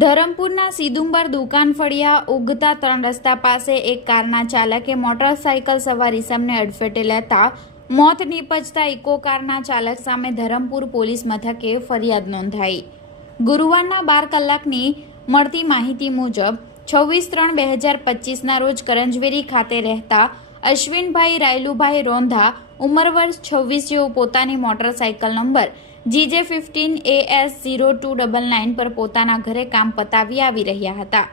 ધરમપુરના સિદુંબર દુકાન ફળિયા ઉગતા ત્રણ રસ્તા પાસે એક કારના ચાલકે મોટરસાયકલ સવાર ઇસમને અડફેટે લેતા મોત નીપજતા ઇકો કારના ચાલક સામે ધરમપુર પોલીસ મથકે ફરિયાદ નોંધાઈ. ગુરુવારના બાર કલાકની મળતી માહિતી મુજબ છવ્વીસ ત્રણ બે હજાર પચીસના રોજ કરંજવેરી ખાતે રહેતા અશ્વિનભાઈ, રાયલુભાઈ રોંધા ઉંમર વર્ષ છવ્વીસ જેઓ પોતાની motorcycle number, GJ fifteen AS zero two double nine પર પોતાના ઘરે કામ પતાવી આવી રહ્યા હતા.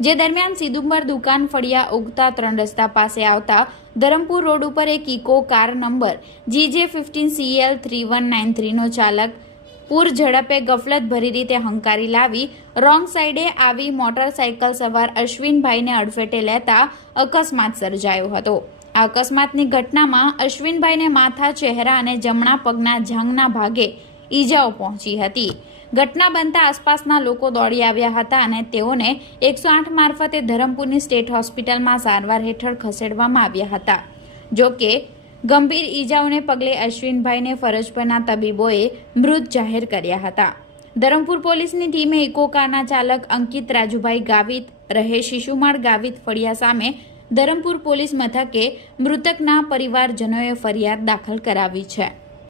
જે દરમિયાન સિદુંબર દુકાન ફળિયા ઉગતા ત્રણ રસ્તા પાસે આવતા ધરમપુર રોડ ઉપર એક Eeco car number, GJ fifteen CL three one nine થ્રીનો ચાલક પૂર ઝડપે ગફલત ભરી રીતે હંકારી લાવી, રોંગ સાઈડે આવી મોટરસાયકલ સવાર અશ્વિનભાઈને અડફેટે લેતા અકસ્માત સર્જાયો હતો. આ અકસ્માતની ઘટનામાં અશ્વિનભાઈને માથા, ચહેરા અને જમણા પગના જાંઘના ભાગે ઈજાઓ પહોંચી હતી. ઘટના બનતા આસપાસના લોકો દોડી આવ્યા હતા અને તેઓને એકસો આઠ મારફતે ધરમપુરની સ્ટેટ હોસ્પિટલમાં સારવાર હેઠળ ખસેડવામાં આવ્યા હતા. જો કે ગંભીર ઈજાઓને પગલે અશ્વિનભાઈને ફરજ પરના તબીબોએ મૃત જાહેર કર્યા હતા. ધરમપુર પોલીસની ટીમે ઇકો કારના ચાલક અંકિત રાજુભાઈ ગાવિત, રહે શિશુમાળ ગાવિત ફળિયા સામે ધરમપુર પોલીસ મથકે મૃતકના પરિવારજનોએ ફરિયાદ દાખલ કરાવી છે.